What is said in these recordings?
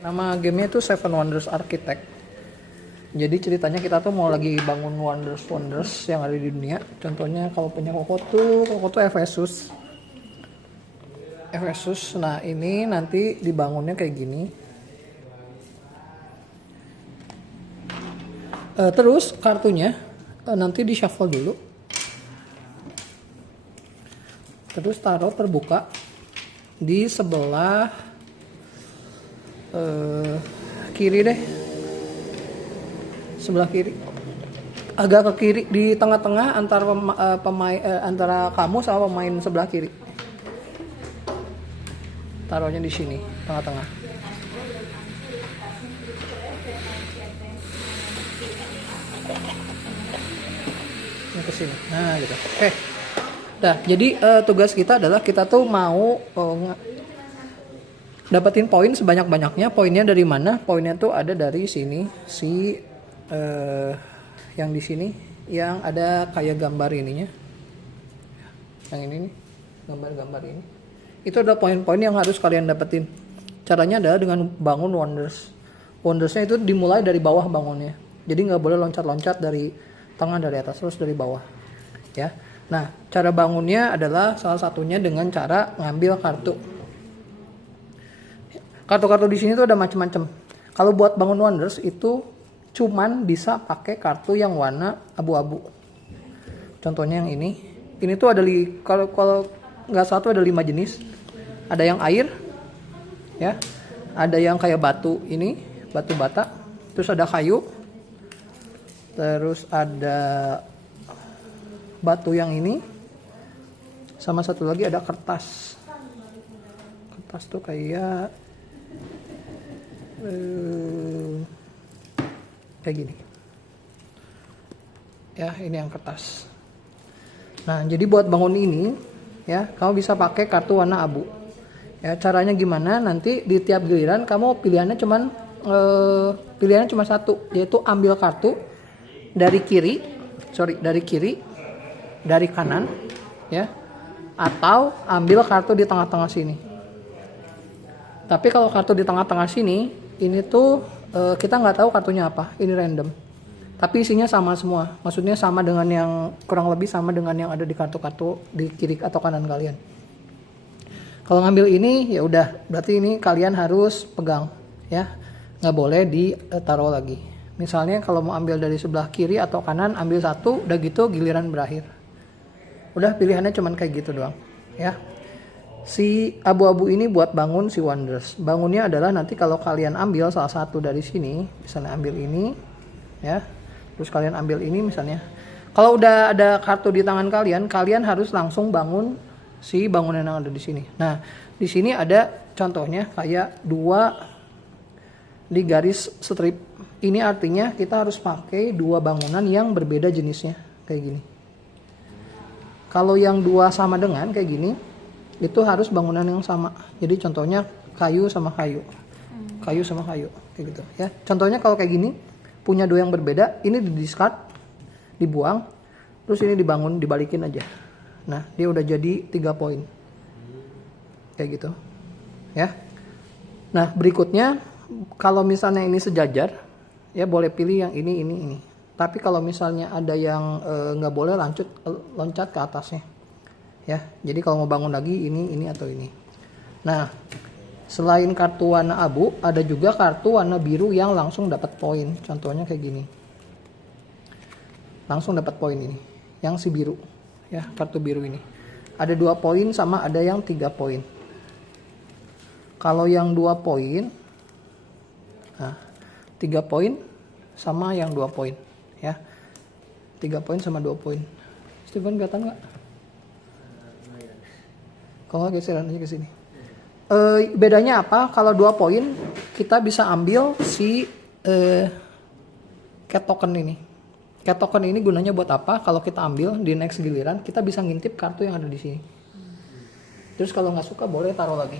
Nama gamenya itu Seven Wonders Architect. Jadi ceritanya kita tuh mau lagi bangun wonders yang ada di dunia. Contohnya kalau punya Koko tuh Efesus. Nah ini nanti dibangunnya kayak gini. Terus kartunya nanti di shuffle dulu. Terus taruh terbuka di sebelah kiri deh, sebelah kiri, agak ke kiri, di tengah-tengah antara antara kamu sama pemain sebelah kiri. Taruhnya di sini, tengah-tengah. Ini ke sini. Nah, gitu. Oke. Nah, jadi tugas kita adalah kita tuh mau dapetin poin sebanyak-banyaknya. Poinnya dari mana? Poinnya tuh ada dari sini, yang di sini yang ada kayak gambar ininya. Yang ini nih, gambar-gambar ini. Itu ada poin-poin yang harus kalian dapetin. Caranya adalah dengan bangun wonders. Wondersnya itu dimulai dari bawah bangunnya. Jadi nggak boleh loncat-loncat dari tengah, dari atas, terus dari bawah. Ya. Nah, cara bangunnya adalah salah satunya dengan cara ngambil kartu. Kartu-kartu di sini tuh ada macam-macam. Kalau buat bangun wonders itu cuman bisa pakai kartu yang warna abu-abu. Contohnya yang ini. Ini tuh ada kalau nggak salah tuh ada 5 jenis. Ada yang air, ya. Ada yang kayak batu ini, batu bata. Terus ada kayu. Terus ada batu yang ini. Sama satu lagi ada kertas. Kertas tuh kayak gini ya, ini yang kertas. Nah, jadi buat bangun ini ya, kamu bisa pakai kartu warna abu ya. Caranya gimana? Nanti di tiap giliran kamu pilihannya cuma satu, yaitu ambil kartu dari kiri, dari kanan ya, atau ambil kartu di tengah-tengah sini. Tapi kalau kartu di tengah-tengah sini, ini tuh kita nggak tahu kartunya apa, ini random. Tapi isinya sama semua, maksudnya sama dengan yang, kurang lebih sama dengan yang ada di kartu-kartu di kiri atau kanan kalian. Kalau ngambil ini, ya udah, berarti ini kalian harus pegang, ya, nggak boleh ditaruh lagi. Misalnya kalau mau ambil dari sebelah kiri atau kanan, ambil satu, udah gitu giliran berakhir. Udah, pilihannya cuman kayak gitu doang, ya. Si abu-abu ini buat bangun si wonders. Bangunnya adalah nanti kalau kalian ambil salah satu dari sini, misalnya ambil ini, ya, terus kalian ambil ini misalnya. Kalau udah ada kartu di tangan kalian, kalian harus langsung bangun si bangunan yang ada di sini. Nah, di sini ada contohnya kayak 2 di garis strip. Ini artinya kita harus pakai 2 bangunan yang berbeda jenisnya, kayak gini. Kalau yang 2 sama dengan kayak gini, itu harus bangunan yang sama. Jadi contohnya kayu sama kayu, kayu sama kayu, kayak gitu ya. Contohnya kalau kayak gini, punya 2 yang berbeda, ini di discard, dibuang, terus ini dibangun, dibalikin aja. Nah, dia udah jadi 3 poin, kayak gitu ya. Nah, berikutnya kalau misalnya ini sejajar, ya boleh pilih yang ini. Tapi kalau misalnya ada yang nggak boleh, loncat ke atasnya. Ya, jadi kalau mau bangun lagi ini atau ini. Nah, selain kartu warna abu, ada juga kartu warna biru yang langsung dapat poin. Contohnya kayak gini. Langsung dapat poin ini, yang si biru. Ya, kartu biru ini. Ada 2 poin sama ada yang 3 poin. Kalau yang 2 poin, nah, 3 poin sama yang 2 poin. Ya, 3 poin sama 2 poin. Steven kelihatan nggak? Kalau nggak geseran aja ke sini. Bedanya apa? Kalau 2 poin kita bisa ambil si cat token ini. Cat token ini gunanya buat apa? Kalau kita ambil di next giliran, kita bisa ngintip kartu yang ada di sini. Terus kalau nggak suka boleh taruh lagi,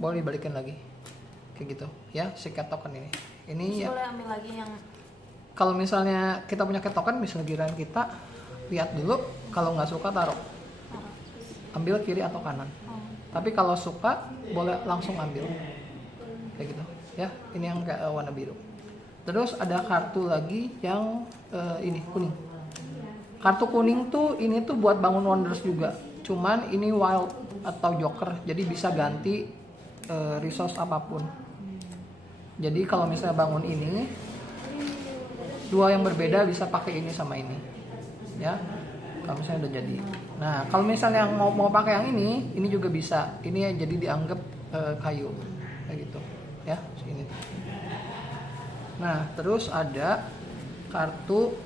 boleh dibalikin lagi, kayak gitu. Ya, si cat token ini. Ini ya. Boleh ambil lagi yang. Kalau misalnya kita punya cat token, misalnya giliran kita lihat dulu. Kalau nggak suka taruh. Ambil kiri atau kanan. Tapi kalau suka boleh langsung ambil, kayak gitu. Ya, ini yang warna biru. Terus ada kartu lagi yang ini kuning. Kartu kuning tuh ini tuh buat bangun wonders juga. Cuman ini wild atau joker, jadi bisa ganti resource apapun. Jadi kalau misalnya bangun ini, dua yang berbeda bisa pakai ini sama ini. Ya, kalau misalnya udah jadi. Nah, kalau misalnya yang mau pakai yang ini juga bisa. Ini ya jadi dianggap kayu kayak gitu. Ya, ini. Nah, terus ada kartu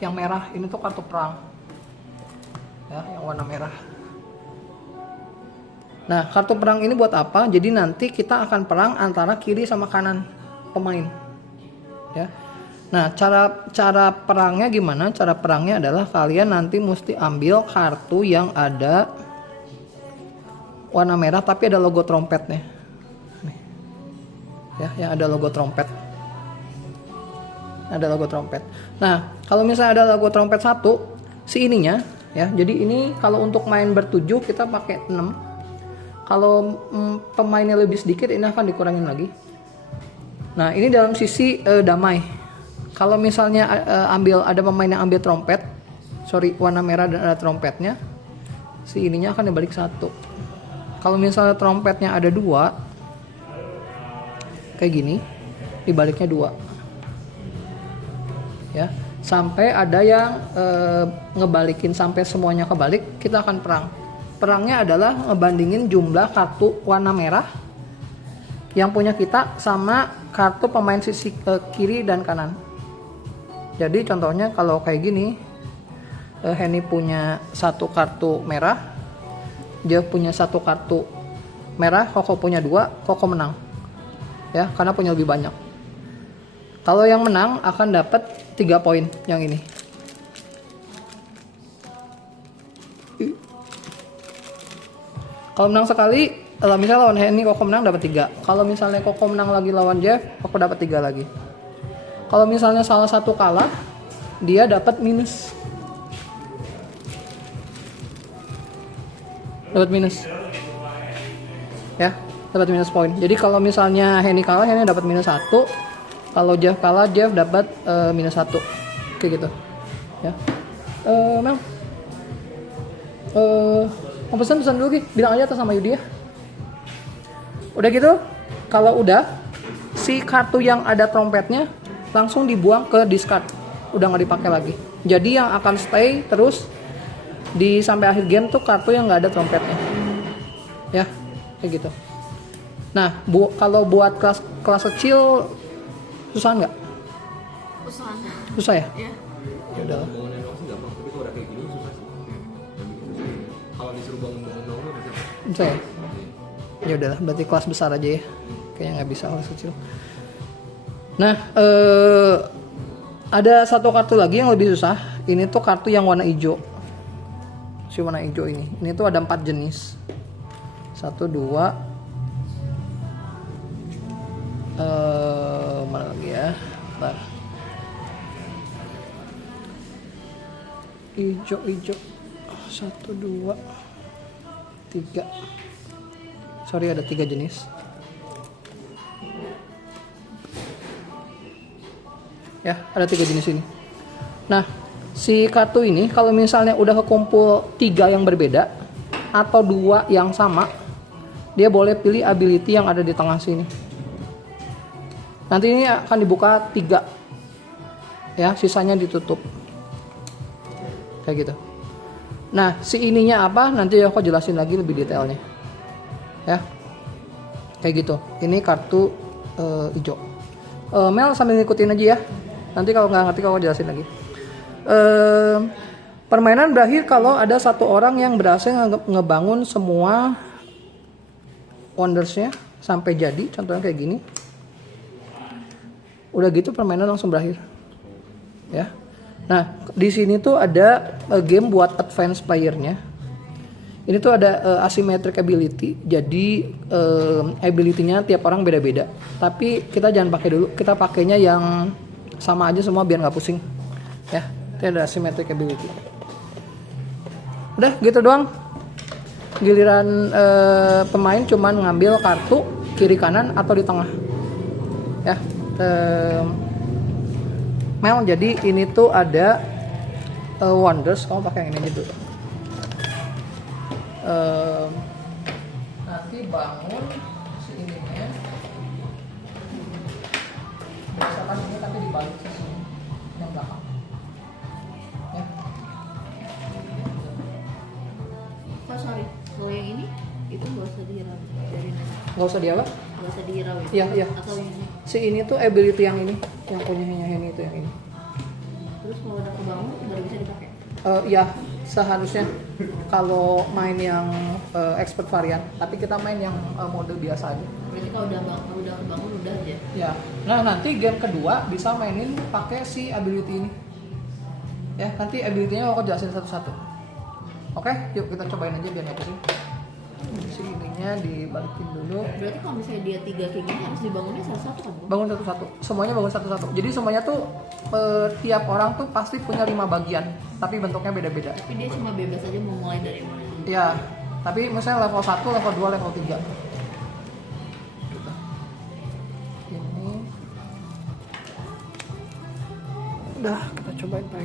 yang merah. Ini tuh kartu perang. Ya, yang warna merah. Nah, kartu perang ini buat apa? Jadi nanti kita akan perang antara kiri sama kanan pemain. Ya. Nah, cara perangnya gimana? Cara perangnya adalah kalian nanti mesti ambil kartu yang ada warna merah tapi ada logo trompetnya. Nih. Ya, yang ada logo trompet. Ada logo trompet. Nah, kalau misalnya ada logo trompet satu, si ininya ya. Jadi ini kalau untuk main bertujuh kita pakai 6. Kalau pemainnya lebih sedikit ini akan dikurangin lagi. Nah, ini dalam sisi damai. Kalau misalnya ada pemain yang ambil trompet, warna merah dan ada trompetnya, si ininya akan dibalik 1. Kalau misalnya trompetnya ada 2, kayak gini, dibaliknya 2. Ya, sampai ada yang ngebalikin sampai semuanya kebalik, kita akan perang. Perangnya adalah ngebandingin jumlah kartu warna merah yang punya kita sama kartu pemain sisi kiri dan kanan. Jadi contohnya kalau kayak gini, Henny punya 1 kartu merah, Jeff punya 1 kartu merah, Koko punya 2, Koko menang. Ya, karena punya lebih banyak. Kalau yang menang akan dapat 3 poin yang ini. Kalau menang sekali, misalnya lawan Henny Koko menang dapat 3. Kalau misalnya Koko menang lagi lawan Jeff, Koko dapat 3 lagi. Kalau misalnya salah satu kalah, dia dapat minus. Dapat minus. Ya, dapat minus poin. Jadi kalau misalnya Henny kalah, Henny dapat minus 1. Kalau Jeff kalah, Jeff dapat minus 1. Kayak gitu. Ya. Mel. Mau pesan dulu Ki. Bilang aja atas sama Yudi ya. Udah gitu, kalau udah si kartu yang ada trompetnya langsung dibuang ke discard, udah nggak dipakai lagi. Jadi yang akan stay terus di sampai akhir game tuh kartu yang nggak ada trompetnya, ya kayak gitu. Nah, kalau buat kelas kecil susah nggak? Susah ya? Iya. Ya udah. Kalau disuruh bangun-bangun susah ya? Ya udahlah, berarti kelas besar aja ya. Kayaknya nggak bisa kelas kecil. Nah, ada 1 kartu lagi yang lebih susah. Ini tuh kartu yang warna hijau. Si warna hijau ini. Ini tuh ada 4 jenis. 1, 2. Mana lagi ya? Bentar. Hijau. 1, 2, 3. Sorry, ada 3 jenis. Ya, ada 3 jenis ini. Nah, si kartu ini kalau misalnya udah kekumpul 3 yang berbeda atau 2 yang sama, dia boleh pilih ability yang ada di tengah sini. Nanti ini akan dibuka 3. Ya, sisanya ditutup. Kayak gitu. Nah, si ininya apa? Nanti aku jelasin lagi lebih detailnya. Ya. Kayak gitu. Ini kartu hijau. Mel sambil ngikutin aja ya. Nanti kalau nggak ngerti aku jelasin lagi. Permainan berakhir kalau ada 1 orang yang berhasil ngebangun semua wondersnya sampai jadi. Contohnya kayak gini. Udah gitu permainan langsung berakhir. Ya. Nah, di sini tuh ada game buat advance playernya. Ini tuh ada asymmetric ability. Jadi ability-nya tiap orang beda-beda. Tapi kita jangan pakai dulu. Kita pakainya yang sama aja semua biar nggak pusing. Ya, ini ada asymmetric ability. Udah gitu doang. Giliran pemain cuman ngambil kartu kiri kanan atau di tengah. Ya. Mel, jadi ini tuh ada Wonders, kamu pakai yang ini aja dulu. Nanti bangun si ininya, misalkan ini tapi dibalik ke sini, yang belakang. Ya. Oh sorry, kalau yang ini itu nggak usah dihirau, biarin aja. Nggak usah dia apa? Nggak usah dihirau ya? Iya, iya. Atau yang ini. Si ini tuh ability yang ini, yang punyanya Henny itu yang ini. Terus kalau udah kebangun baru bisa dipakai. Ya seharusnya kalau main yang expert varian, tapi kita main yang mode biasa aja. Berarti kalau udah kebangun udah aja. Ya, nah nanti game kedua bisa mainin pakai si ability ini. Ya, nanti ability-nya aku jelasin satu-satu. Oke, yuk kita cobain aja biar nggak pusing. Si ininya dibalikin dulu. Berarti kalau misalnya dia 3 kayak gini harus dibangunnya satu-satu kan? Bang? Bangun satu-satu. Semuanya bangun satu-satu. Jadi semuanya tuh tiap orang tuh pasti punya 5 bagian, tapi bentuknya beda-beda. Tapi dia cuma bebas aja mau mulai dari mana. Ya, tapi misalnya level 1, level 2, level 3. Gitu. Ini. Udah, kita cobain pakai.